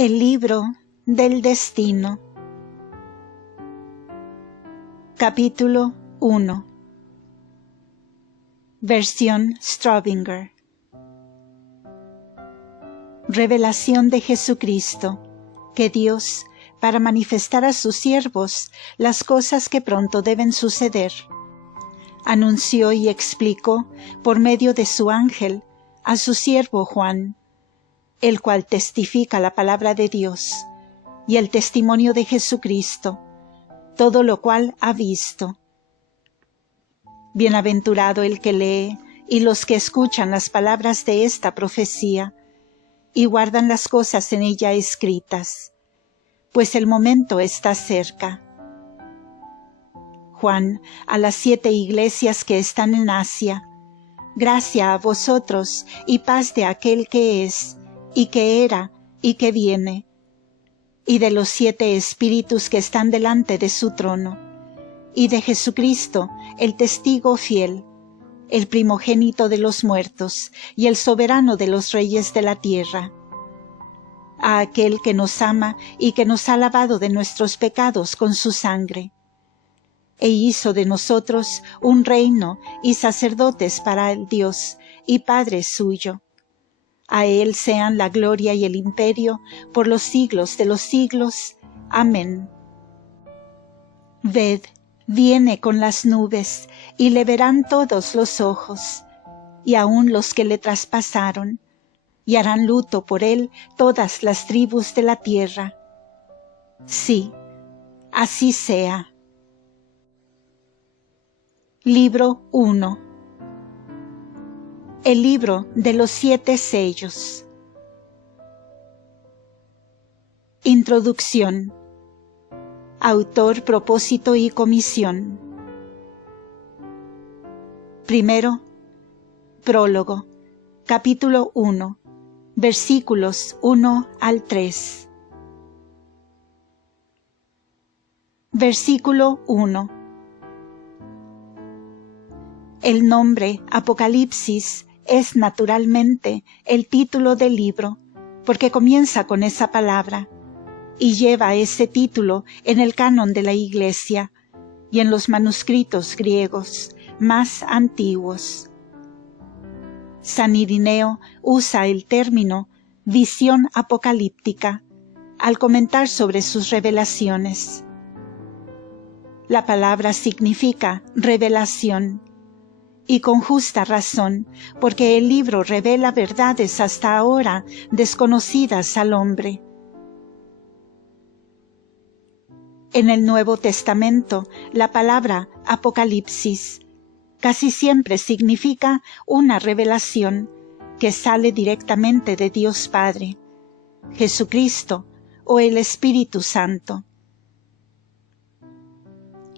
El libro del destino. Capítulo 1. Versión Straubinger. Revelación de Jesucristo, que Dios, para manifestar a sus siervos las cosas que pronto deben suceder, anunció y explicó por medio de su ángel a su siervo Juan, el cual testifica la palabra de Dios y el testimonio de Jesucristo, todo lo cual ha visto. Bienaventurado el que lee y los que escuchan las palabras de esta profecía y guardan las cosas en ella escritas, pues el momento está cerca. Juan, a las 7 iglesias que están en Asia, gracia a vosotros y paz de aquel que es, y que era, y que viene, y de los 7 espíritus que están delante de su trono, y de Jesucristo, el testigo fiel, el primogénito de los muertos, y el soberano de los reyes de la tierra, a aquel que nos ama y que nos ha lavado de nuestros pecados con su sangre, e hizo de nosotros un reino y sacerdotes para el Dios y Padre suyo. A él sean la gloria y el imperio por los siglos de los siglos. Amén. Ved, viene con las nubes, y le verán todos los ojos, y aun los que le traspasaron, y harán luto por él todas las tribus de la tierra. Sí, así sea. Libro 1. El libro de los 7 sellos. Introducción. Autor, propósito y comisión. Primero, prólogo. Capítulo 1. Versículos 1 al 3. Versículo 1. El nombre Apocalipsis es naturalmente el título del libro, porque comienza con esa palabra, y lleva ese título en el canon de la Iglesia y en los manuscritos griegos más antiguos. San Irineo usa el término visión apocalíptica al comentar sobre sus revelaciones. La palabra significa revelación, y con justa razón, porque el libro revela verdades hasta ahora desconocidas al hombre. En el Nuevo Testamento, la palabra Apocalipsis casi siempre significa una revelación que sale directamente de Dios Padre, Jesucristo o el Espíritu Santo.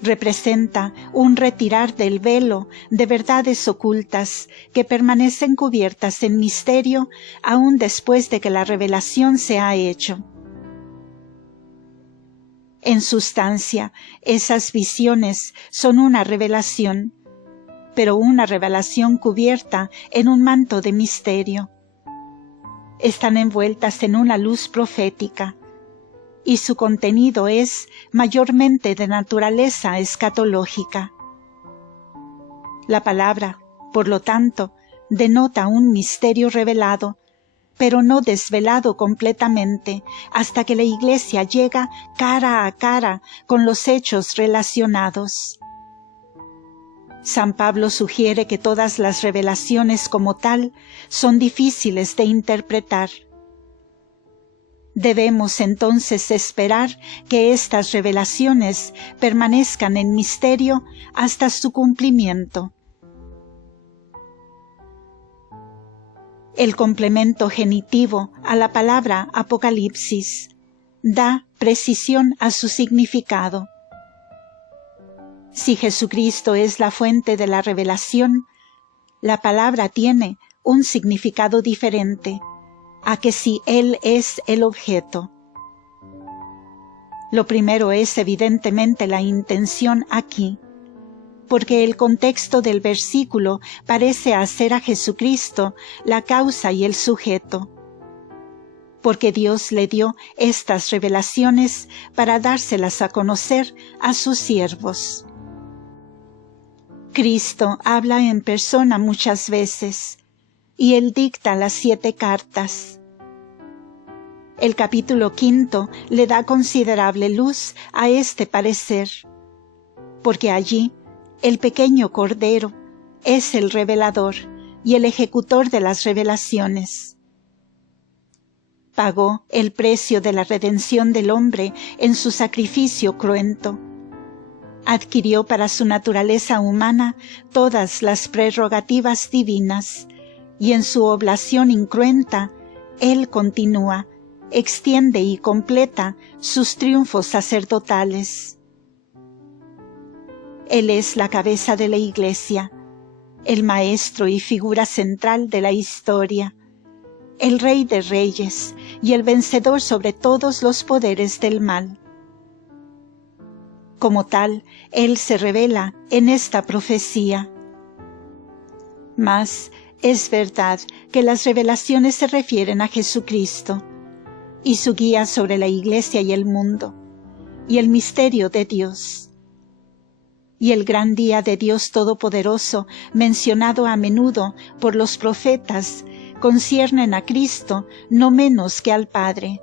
Representa un retirar del velo de verdades ocultas que permanecen cubiertas en misterio aún después de que la revelación se ha hecho. En sustancia, esas visiones son una revelación, pero una revelación cubierta en un manto de misterio. Están envueltas en una luz profética, y su contenido es mayormente de naturaleza escatológica. La palabra, por lo tanto, denota un misterio revelado, pero no desvelado completamente, hasta que la Iglesia llega cara a cara con los hechos relacionados. San Pablo sugiere que todas las revelaciones como tal son difíciles de interpretar. Debemos entonces esperar que estas revelaciones permanezcan en misterio hasta su cumplimiento. El complemento genitivo a la palabra Apocalipsis da precisión a su significado. Si Jesucristo es la fuente de la revelación, la palabra tiene un significado diferente a que si Él es el objeto. Lo primero es evidentemente la intención aquí, porque el contexto del versículo parece hacer a Jesucristo la causa y el sujeto. porque Dios le dio estas revelaciones para dárselas a conocer a sus siervos. Cristo habla en persona muchas veces, y Él dicta las 7 cartas. El capítulo 5 le da considerable luz a este parecer, porque allí el pequeño Cordero es el revelador y el ejecutor de las revelaciones. Pagó el precio de la redención del hombre en su sacrificio cruento. Adquirió para su naturaleza humana todas las prerrogativas divinas, y en su oblación incruenta, Él continúa, extiende y completa sus triunfos sacerdotales. Él es la cabeza de la Iglesia, el maestro y figura central de la historia, el Rey de Reyes y el vencedor sobre todos los poderes del mal. Como tal, Él se revela en esta profecía. Mas es verdad que las revelaciones se refieren a Jesucristo y su guía sobre la Iglesia y el mundo, y el misterio de Dios. Y el gran día de Dios Todopoderoso, mencionado a menudo por los profetas, conciernen a Cristo no menos que al Padre.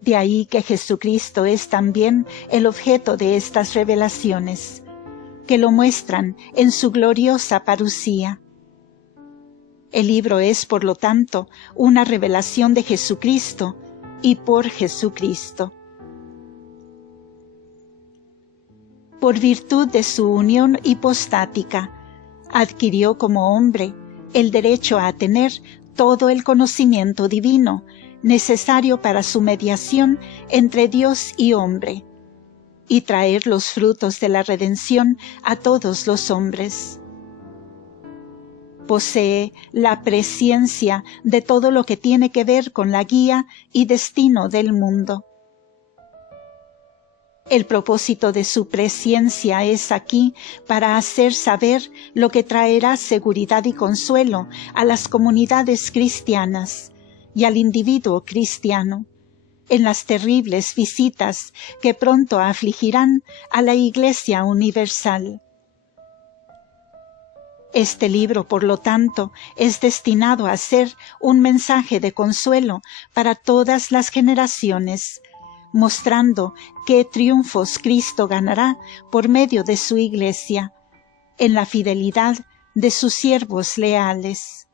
De ahí que Jesucristo es también el objeto de estas revelaciones, que lo muestran en su gloriosa parusía. El libro es, por lo tanto, una revelación de Jesucristo y por Jesucristo. Por virtud de su unión hipostática, adquirió como hombre el derecho a tener todo el conocimiento divino necesario para su mediación entre Dios y hombre, y traer los frutos de la redención a todos los hombres. Posee la presciencia de todo lo que tiene que ver con la guía y destino del mundo. El propósito de su presciencia es aquí para hacer saber lo que traerá seguridad y consuelo a las comunidades cristianas y al individuo cristiano, en las terribles visitas que pronto afligirán a la Iglesia universal. Este libro, por lo tanto, es destinado a ser un mensaje de consuelo para todas las generaciones, mostrando qué triunfos Cristo ganará por medio de su Iglesia, en la fidelidad de sus siervos leales.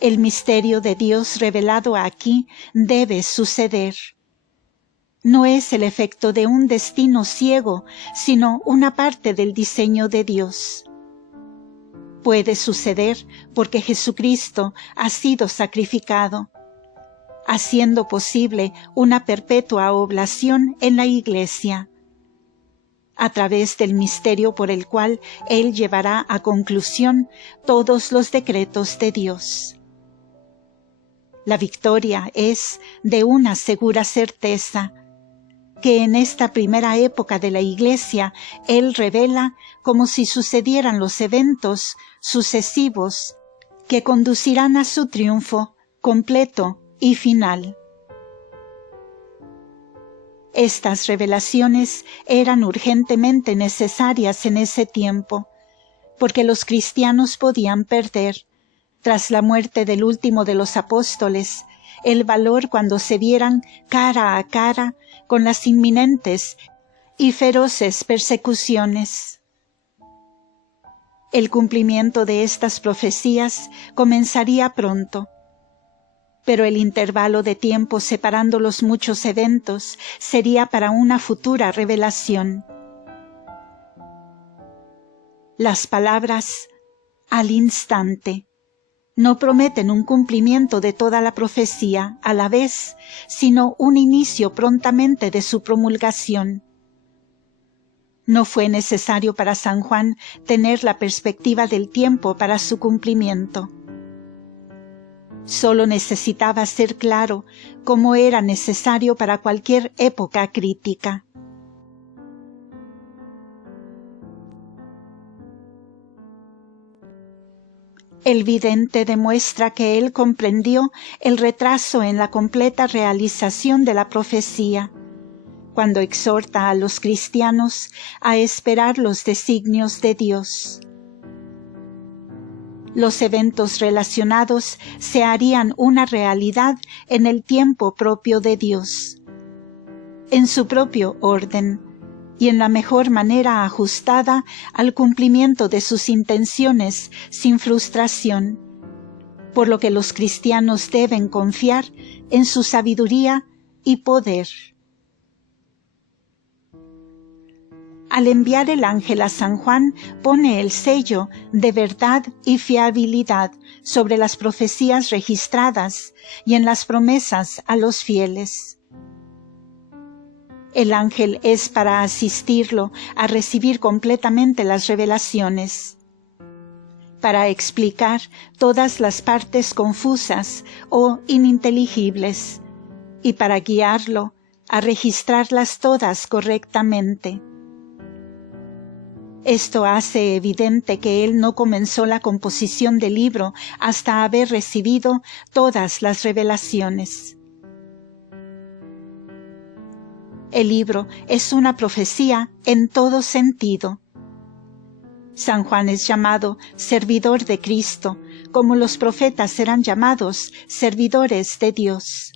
El misterio de Dios revelado aquí debe suceder. No es el efecto de un destino ciego, sino una parte del diseño de Dios. Puede suceder porque Jesucristo ha sido sacrificado, haciendo posible una perpetua oblación en la Iglesia, a través del misterio por el cual Él llevará a conclusión todos los decretos de Dios. La victoria es de una segura certeza, que en esta primera época de la Iglesia Él revela como si sucedieran los eventos sucesivos que conducirán a su triunfo completo y final. Estas revelaciones eran urgentemente necesarias en ese tiempo, porque los cristianos podían perder, tras la muerte del último de los apóstoles, el valor cuando se vieran cara a cara con las inminentes y feroces persecuciones. El cumplimiento de estas profecías comenzaría pronto, pero el intervalo de tiempo separando los muchos eventos sería para una futura revelación. Las palabras «al instante» no prometen un cumplimiento de toda la profecía a la vez, sino un inicio prontamente de su promulgación. No fue necesario para San Juan tener la perspectiva del tiempo para su cumplimiento. Solo necesitaba ser claro como era necesario para cualquier época crítica. El vidente demuestra que él comprendió el retraso en la completa realización de la profecía, cuando exhorta a los cristianos a esperar los designios de Dios. Los eventos relacionados se harían una realidad en el tiempo propio de Dios, en su propio orden y en la mejor manera ajustada al cumplimiento de sus intenciones sin frustración, por lo que los cristianos deben confiar en su sabiduría y poder. Al enviar el ángel a San Juan, pone el sello de verdad y fiabilidad sobre las profecías registradas y en las promesas a los fieles. El ángel es para asistirlo a recibir completamente las revelaciones, para explicar todas las partes confusas o ininteligibles y para guiarlo a registrarlas todas correctamente. Esto hace evidente que él no comenzó la composición del libro hasta haber recibido todas las revelaciones. El libro es una profecía en todo sentido. San Juan es llamado servidor de Cristo, como los profetas eran llamados servidores de Dios.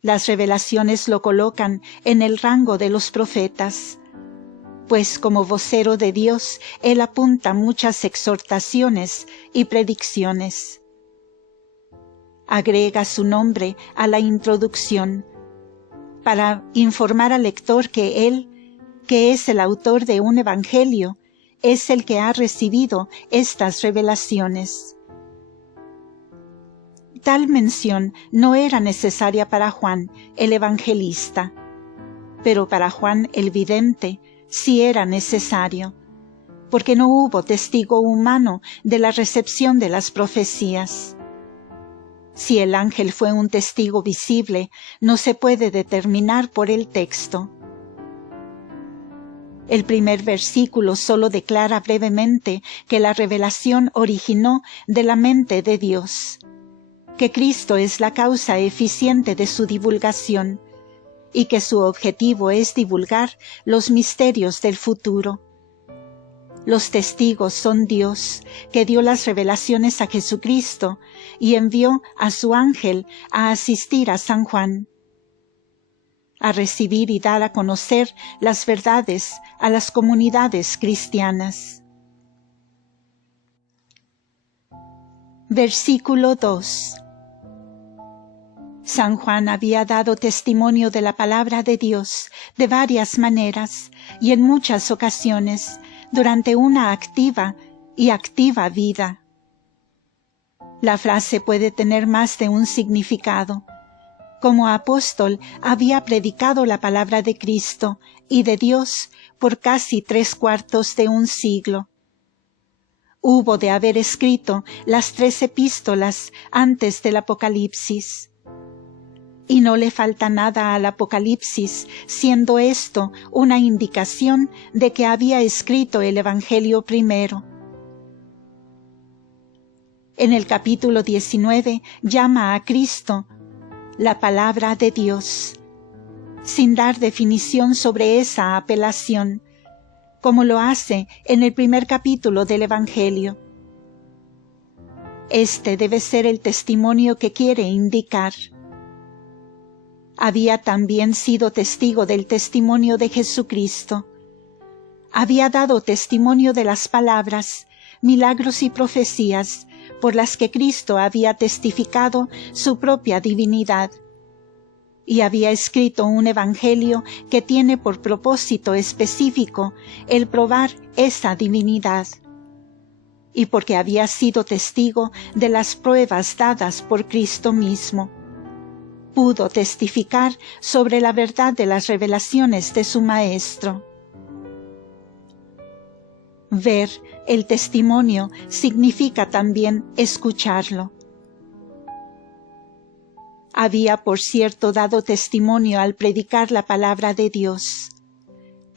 Las revelaciones lo colocan en el rango de los profetas, pues como vocero de Dios, él apunta muchas exhortaciones y predicciones. Agrega su nombre a la introducción, para informar al lector que él, que es el autor de un evangelio, es el que ha recibido estas revelaciones. Tal mención no era necesaria para Juan, el evangelista, pero para Juan el vidente sí era necesario, porque no hubo testigo humano de la recepción de las profecías. Si el ángel fue un testigo visible, no se puede determinar por el texto. El primer versículo solo declara brevemente que la revelación originó de la mente de Dios, que Cristo es la causa eficiente de su divulgación, y que su objetivo es divulgar los misterios del futuro. Los testigos son Dios, que dio las revelaciones a Jesucristo y envió a su ángel a asistir a San Juan, a recibir y dar a conocer las verdades a las comunidades cristianas. Versículo 2. San Juan había dado testimonio de la palabra de Dios de varias maneras y en muchas ocasiones durante una activa vida. La frase puede tener más de un significado. Como apóstol había predicado la palabra de Cristo y de Dios por casi 3/4 de un siglo. Hubo de haber escrito las 3 epístolas antes del Apocalipsis. Y no le falta nada al Apocalipsis, siendo esto una indicación de que había escrito el Evangelio primero. En el capítulo 19 llama a Cristo la palabra de Dios, sin dar definición sobre esa apelación, como lo hace en el primer capítulo del Evangelio. Este debe ser el testimonio que quiere indicar. Había también sido testigo del testimonio de Jesucristo. Había dado testimonio de las palabras, milagros y profecías por las que Cristo había testificado su propia divinidad. Y había escrito un evangelio que tiene por propósito específico el probar esa divinidad. Y porque había sido testigo de las pruebas dadas por Cristo mismo, pudo testificar sobre la verdad de las revelaciones de su Maestro. Ver el testimonio significa también escucharlo. Había, por cierto, dado testimonio al predicar la palabra de Dios.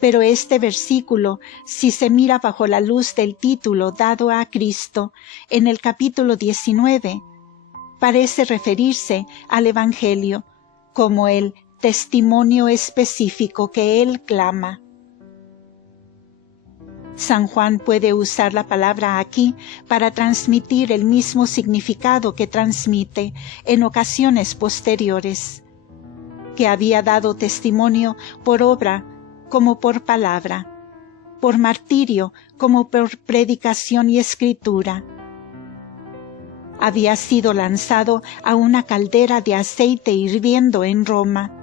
Pero este versículo, si se mira bajo la luz del título dado a Cristo en el capítulo 19, parece referirse al Evangelio como el testimonio específico que él clama. San Juan puede usar la palabra aquí para transmitir el mismo significado que transmite en ocasiones posteriores, que había dado testimonio por obra como por palabra, por martirio como por predicación y escritura. Había sido lanzado a una caldera de aceite hirviendo en Roma,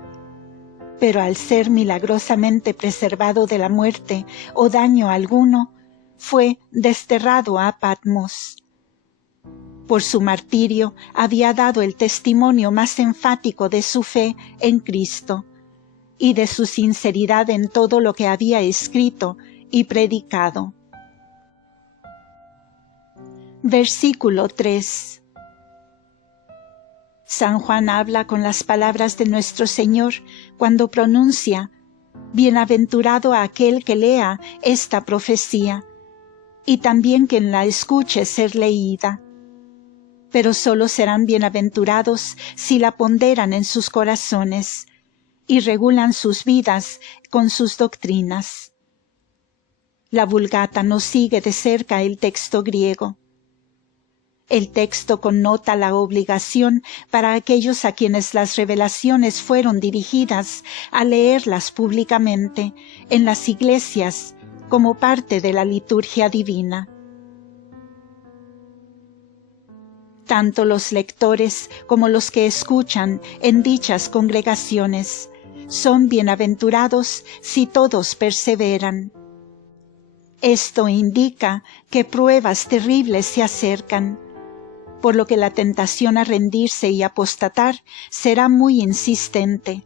pero al ser milagrosamente preservado de la muerte o daño alguno, fue desterrado a Patmos. Por su martirio había dado el testimonio más enfático de su fe en Cristo y de su sinceridad en todo lo que había escrito y predicado. Versículo 3. San Juan habla con las palabras de nuestro Señor cuando pronuncia: «Bienaventurado aquel que lea esta profecía, y también quien la escuche ser leída». Pero sólo serán bienaventurados si la ponderan en sus corazones y regulan sus vidas con sus doctrinas. La Vulgata no sigue de cerca el texto griego. El texto connota la obligación para aquellos a quienes las revelaciones fueron dirigidas a leerlas públicamente en las iglesias como parte de la liturgia divina. Tanto los lectores como los que escuchan en dichas congregaciones son bienaventurados si todos perseveran. Esto indica que pruebas terribles se acercan, por lo que la tentación a rendirse y apostatar será muy insistente.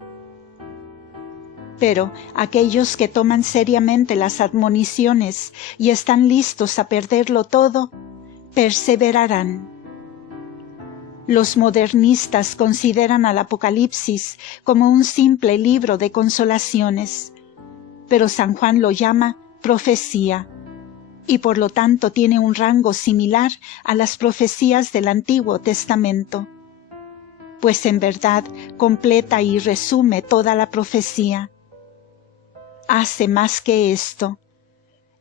Pero aquellos que toman seriamente las admoniciones y están listos a perderlo todo, perseverarán. Los modernistas consideran al Apocalipsis como un simple libro de consolaciones, pero San Juan lo llama profecía, y por lo tanto tiene un rango similar a las profecías del Antiguo Testamento, pues en verdad completa y resume toda la profecía. Hace más que esto: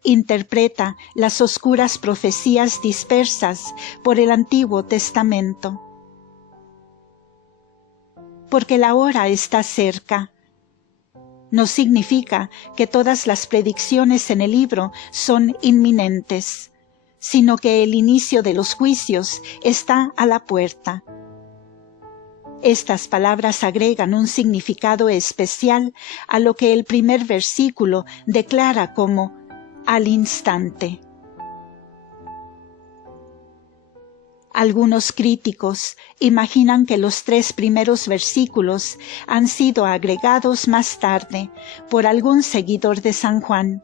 interpreta las oscuras profecías dispersas por el Antiguo Testamento. Porque la hora está cerca. No significa que todas las predicciones en el libro son inminentes, sino que el inicio de los juicios está a la puerta. Estas palabras agregan un significado especial a lo que el primer versículo declara como «al instante». Algunos críticos imaginan que los 3 primeros versículos han sido agregados más tarde por algún seguidor de San Juan.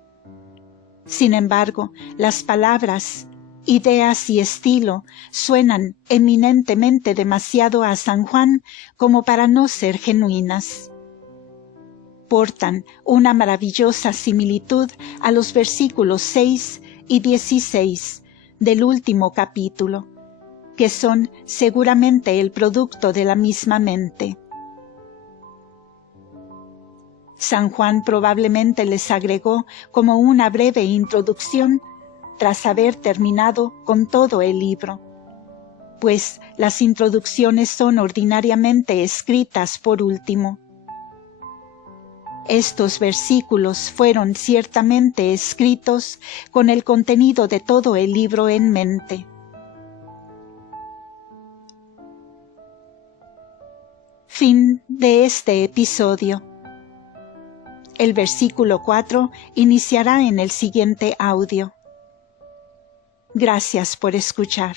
Sin embargo, las palabras, ideas y estilo suenan eminentemente demasiado a San Juan como para no ser genuinas. Portan una maravillosa similitud a los versículos 6 y 16 del último capítulo, que son seguramente el producto de la misma mente. San Juan probablemente les agregó como una breve introducción tras haber terminado con todo el libro, pues las introducciones son ordinariamente escritas por último. Estos versículos fueron ciertamente escritos con el contenido de todo el libro en mente. Fin de este episodio. El versículo 4 iniciará en el siguiente audio. Gracias por escuchar.